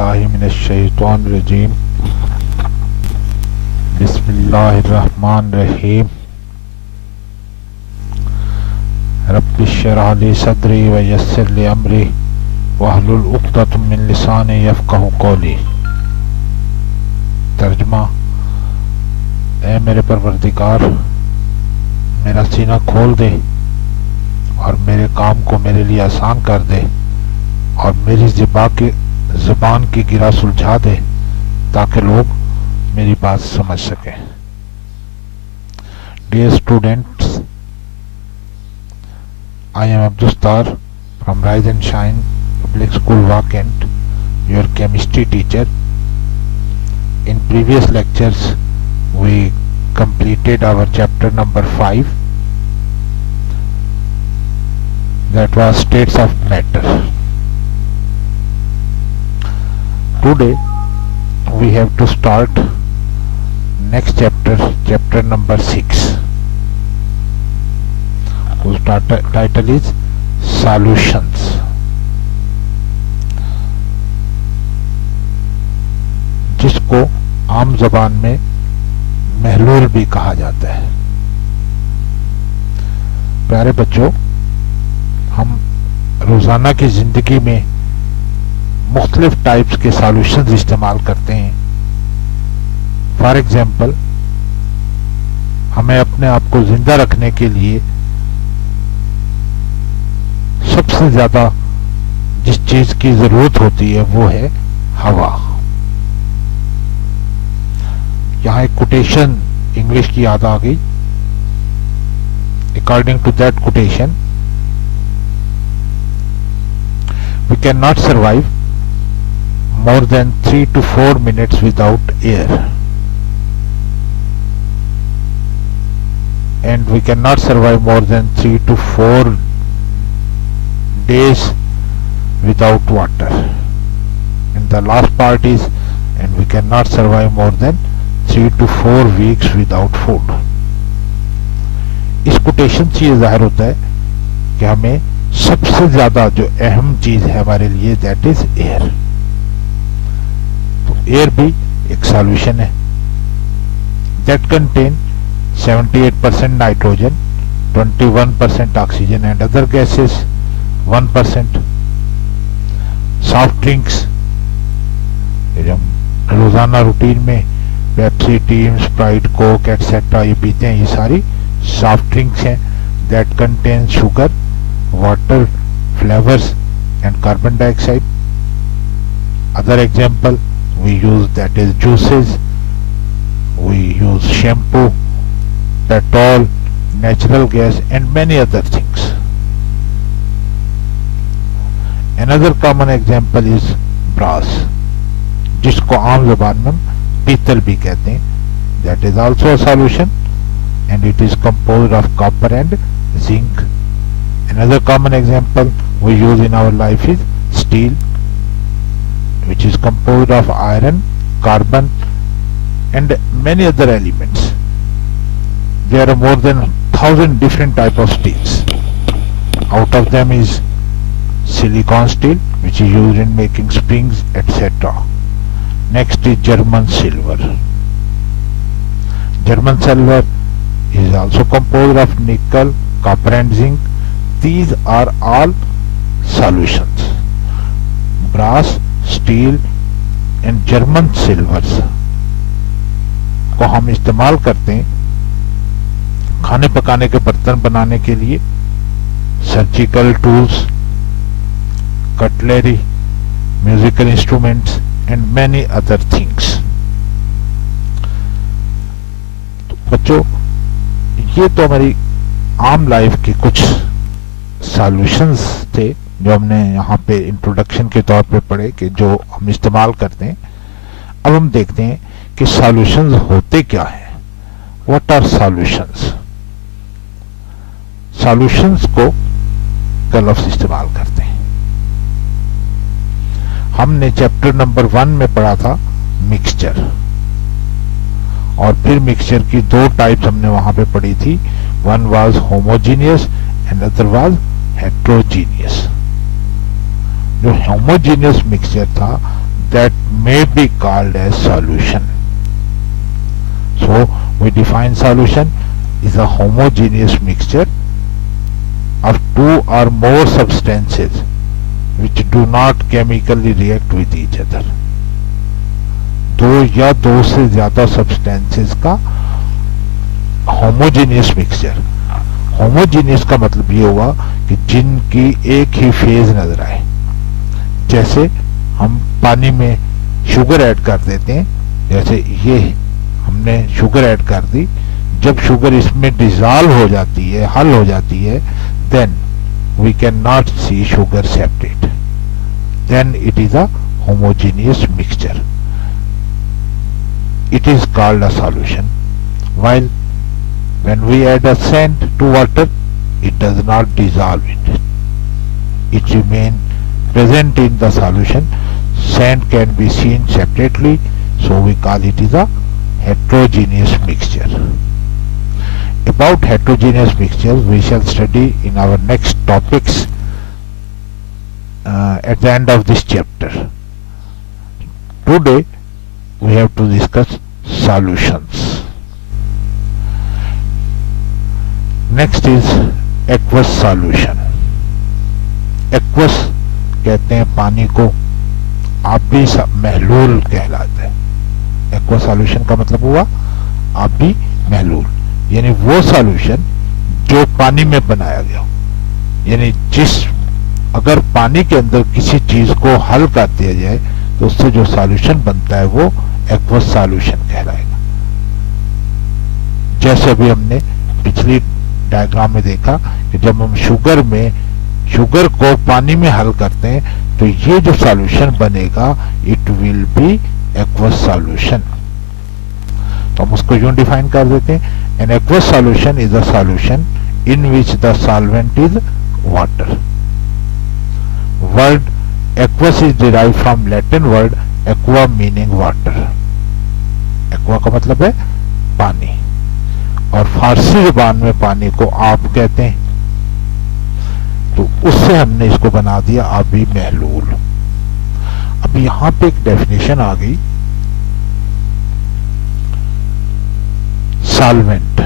बिल्लाहि मिनश्शैतानिर्रजीम बिस्मिल्लाहिर्रहमानिर्रहीम रब्बिश्शरह ली सदरी व यस्सिर ली अमरी वहलुल उक़दतम मिन लिसानी यफ़क़हू क़ौली। तर्जुमा: ऐ मेरे परवरदिगार, मेरा सीना खोल दे और मेरे काम को मेरे लिए आसान कर दे और मेरी ज़बान की गिरा सुलझा दे ताकि लोग मेरी बात समझ सकें। Dear students, I am Abdustar from Rise and Shine Public School Wakent, your chemistry teacher. In previous lectures, we completed our chapter number 5, that was states of matter. Today we have to start next chapter, chapter number 6, whose title is solutions. जिसको आम जबान में महलूल भी कहा जाता है। प्यारे बच्चों, हम रोजाना की जिंदगी में मुख्तलिफ टाइप्स के सॉल्यूशंस इस्तेमाल करते हैं। फॉर एग्जाम्पल, हमें अपने आप को जिंदा रखने के लिए सबसे ज्यादा जिस चीज की जरूरत होती है वो है हवा। यहाँ एक कोटेशन इंग्लिश की याद आ गई। According to that quotation, we cannot survive more than 3 to 4 minutes without air, and we cannot survive more than 3 to 4 days without water, and the last part is, and we cannot survive more than 3 to 4 weeks without food. इस quotation से ये जाहिर होता है कि हमें सबसे ज्यादा जो अहम चीज है हमारे लिए, दैट इज एयर। तो एयर भी एक सॉल्यूशन है that contain 78% nitrogen, 21% oxygen and other gases, 1%। Soft drinks, रोजाना रूटीन में Pepsi, team, Sprite, Coke etcetera ये पीते हैं, ये सारी सॉफ्ट ड्रिंक्स हैं that contain sugar, water, flavors and carbon dioxide. Other example we use, that is juices, we use shampoo, petrol, natural gas and many other things. Another common example is brass, जिसको आम ज़बान में पीतल भी कहते हैं, that is also a solution and it is composed of copper and zinc. Another common example we use in our life is steel, which is composed of iron, carbon and many other elements. There are more than 1,000 different types of steels. Out of them is silicon steel, which is used in making springs, etc. Next is German silver. German silver is also composed of nickel, copper and zinc. These are all solutions. Brass, steel and German silvers को हम इस्तेमाल करते हैं खाने पकाने के बर्तन बनाने के लिए, surgical tools, cutlery, musical instruments and many other things. बच्चों, ये तो हमारी आम लाइफ के कुछ सॉल्यूशंस थे जो हमने यहाँ पे इंट्रोडक्शन के तौर पे पढ़े कि जो हम इस्तेमाल करते हैं। अब हम देखते हैं कि सॉल्यूशंस होते क्या हैं। What are solutions? सॉल्यूशंस को का लफ्ज इस्तेमाल करते हैं। हमने चैप्टर नंबर 1 में पढ़ा था मिक्सचर, और फिर मिक्सचर की 2 टाइप्स हमने वहां पे पढ़ी थी। One was homogeneous and other was heterogeneous. जो होमोजीनियस मिक्सचर था that may be called as solution. So we define solution is a homogeneous mixture of two or more substances which do not chemically react with each other. दो या दो से ज्यादा substances का homogeneous mixture. Homogeneous का मतलब ये हुआ कि जिनकी एक ही फेज नजर आए। जैसे हम पानी में शुगर ऐड कर देते हैं, जैसे ये हमने शुगर ऐड कर दी, जब शुगर इसमें डिजॉल्व हो जाती है, हल हो जाती है, then we cannot see sugar separate, then it is a homogeneous mixture. It is called a solution. While when we add a sand to water, it does not dissolve it. It remains present in the solution. Sand can be seen separately, so we call it is a heterogeneous mixture. About heterogeneous mixtures we shall study in our next topics at the end of this chapter. Today we have to discuss solutions. Next is aqueous solution. Aqueous कहते हैं पानी को, आबी महलूल कहलाता है। aqueous solution का मतलब हुआ आबी महलूल, यानी वो सॉल्यूशन जो पानी में बनाया गया, यानी जिस अगर पानी के अंदर किसी चीज को हल कर दिया जाए तो उससे जो सॉल्यूशन बनता है वो एक्वस सॉल्यूशन कहलाएगा। जैसे अभी हमने पिछली डायग्राम में देखा कि जब हम शुगर को पानी में हल करते हैं तो ये जो सॉल्यूशन बनेगा it will be aqueous solution. तो हम उसको यूं डिफाइन कर देते हैं, an aqueous solution is a solution in which the solvent is water. Word aqueous is derived from Latin word aqua meaning water. aqua का मतलब है पानी, और फारसी जुबान में पानी को आप कहते हैं, तो उससे हमने इसको बना दिया आबी महलूल। अब यहां पे एक डेफिनेशन आ गई सॉल्वेंट,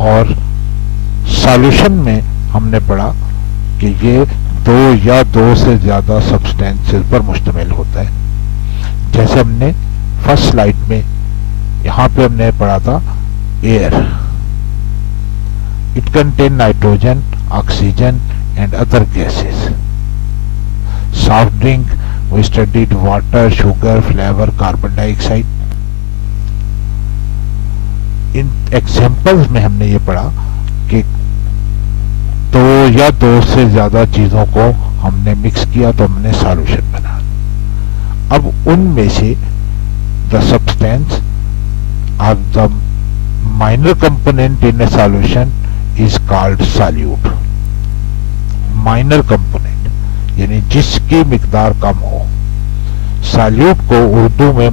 और सॉल्यूशन में हमने पढ़ा कि ये दो या दो से ज्यादा सब्सटेंसेस पर मुश्तमिल होता है। जैसे हमने फर्स्ट स्लाइड में यहां पे हमने पढ़ा था air, it contain nitrogen, oxygen and other gases. Soft drink we studied water, sugar, flavour, carbon dioxide. इन एग्जांपल्स में हमने ये पढ़ा कि दो या दो से ज्यादा चीजों को हमने मिक्स किया तो हमने सॉल्यूशन बना। अब उनमें से द सब्सटेंस और the minor component in A solution is called solute. Minor component यानी जिसकी मिकदार कम हो, सॉल्यूट को उर्दू में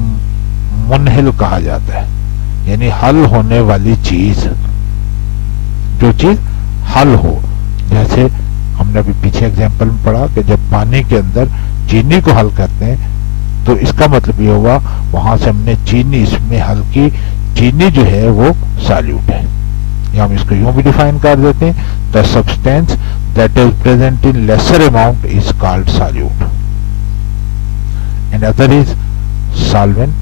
मुनहिल कहा जाता है, यानी हल होने वाली चीज, जो चीज हल हो। जैसे हमने अभी पीछे एग्जांपल में पढ़ा कि जब पानी के अंदर चीनी को हल करते हैं तो इसका मतलब ये हुआ वहां से हमने चीनी इसमें हल की, चीनी जो है वो सॉल्यूट है। या हम इसको यूं भी डिफाइन कर देते हैं, the substance that is present in lesser amount is called solute and other is solvent.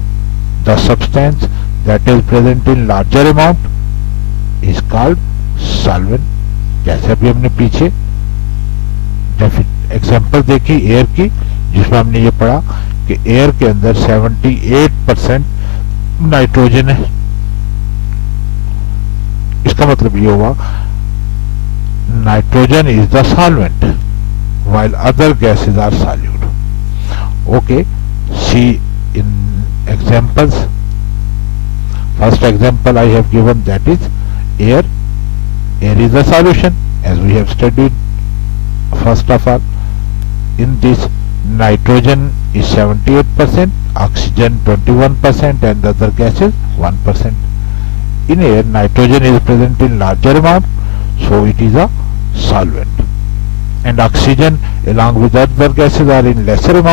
The substance that is present in larger amount is called solvent. जैसे अभी हमने पीछे एग्जांपल देखी एयर की, जिसमें हमने ये पढ़ा कि एयर के अंदर 78% नाइट्रोजन है। इसका मतलब ये हुआ nitrogen is the solvent while other gases are solute. Okay, see in examples. First example I have given, that is air. Air is a solution, as we have studied. First of all, in this nitrogen is 78%, oxygen 21%, and the other gases 1%. In air, nitrogen is present in larger amount, so it is a solvent, and oxygen along with other gases are in lesser amount.